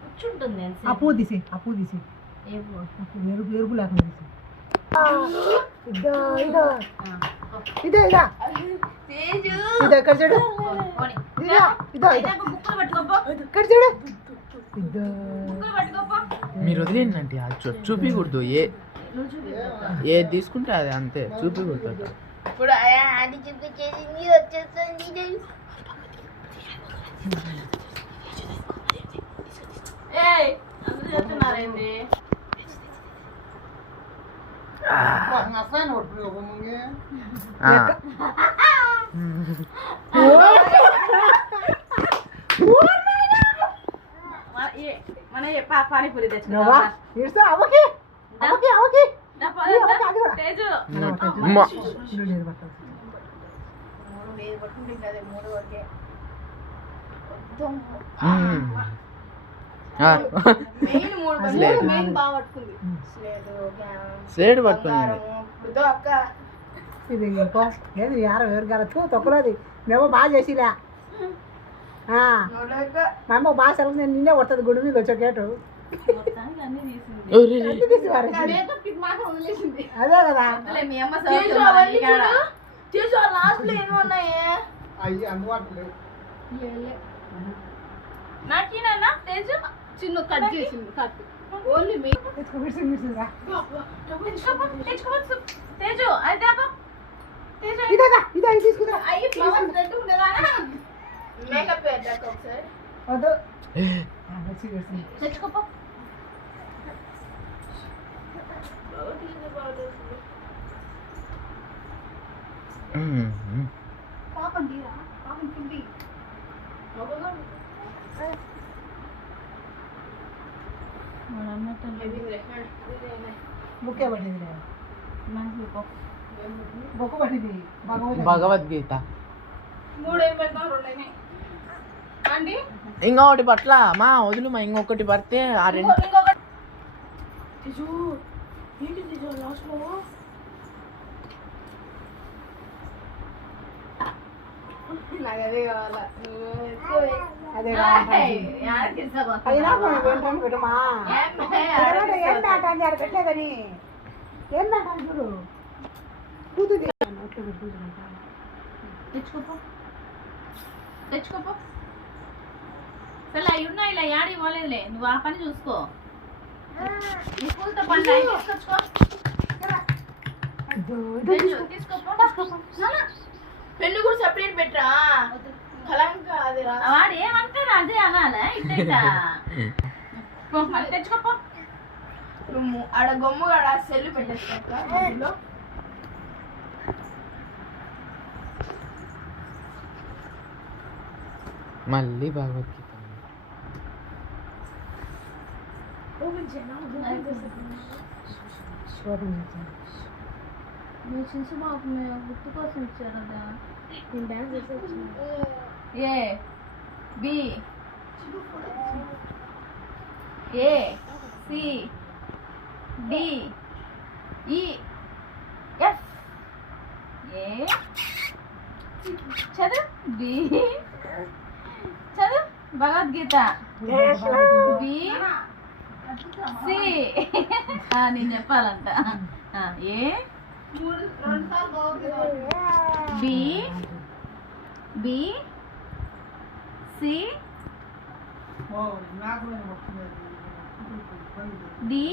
కూర్చుంటుంది అప్పు తీసి ఎరుపు లేకుండా తీసి ఇదే ఇదా ఇదే ఇక్కడ చూడు ఇదో ఇక్కడ చూడు మీరు వదిలేండి అది చూపించకూడదు ఏ తీసుకుంటే అది అంతే చూపించకూడదు ఇప్పుడు అది చూపించేది వచ్చేస్తుంది అందరూ చెప్తున్నారండి మన పానీపూరి తెచ్చుకున్నావా స్లేట్ పట్టుకుని ఇది ఇంకో ఏది వేరు కాలదు తొక్కలోది మేము బాగా చేసిలే మా అమ్మ బాగా సెలవు నేను నిన్నే కొడుతుంది గుడి మీద వచ్చే గేటు అదే కదా చిన్న కట్ చేసింది కట్ ఓన్లీ తేజు అయితే తీసుకురా మేకప్ వేద్దాక ఒకసారి వద్దు తెచ్చుకోపో పాపం తీరా పాపం తిండి ముఖ్య పట్టింది బొక్క పట్టింది భగవద్గీత అండి ఇంకొకటి పట్ల మా వదులు మా ఇంకొకటి పడితే ఆ రెండు నాకు అదే కావాలా అదే పెట్టమా ఏం దాటాన్ని పెట్టలేదని ఏం దాటాను చూడు కూతుది తెచ్చుకోపో సరే అవి ఉన్నాయి ఇలా యాడి ఇవ్వలేదులే నువ్వు ఆ పని చూసుకో నీ పూలతో పండు తీసుకొచ్చుకో పెన్ను కూడా సెపరేట్ పెట్టరా వాడు ఏమంటాడు అదే అనాలా ఇట్లా తెచ్చుకోపో నువ్వు ఆడ గొమ్ము ఆడ సెల్లు పెట్టేస్తా మళ్ళీ భగవద్గీత మీ చిన్న బాబు గుర్తు కోసం ఇచ్చారు కదా నేను డాన్స్ చేసి A B A C D ఈ ఎఫ్ ఏ చదువు బి చదువు భగవద్గీత బి సి నేను చెప్పాలంట A B B C D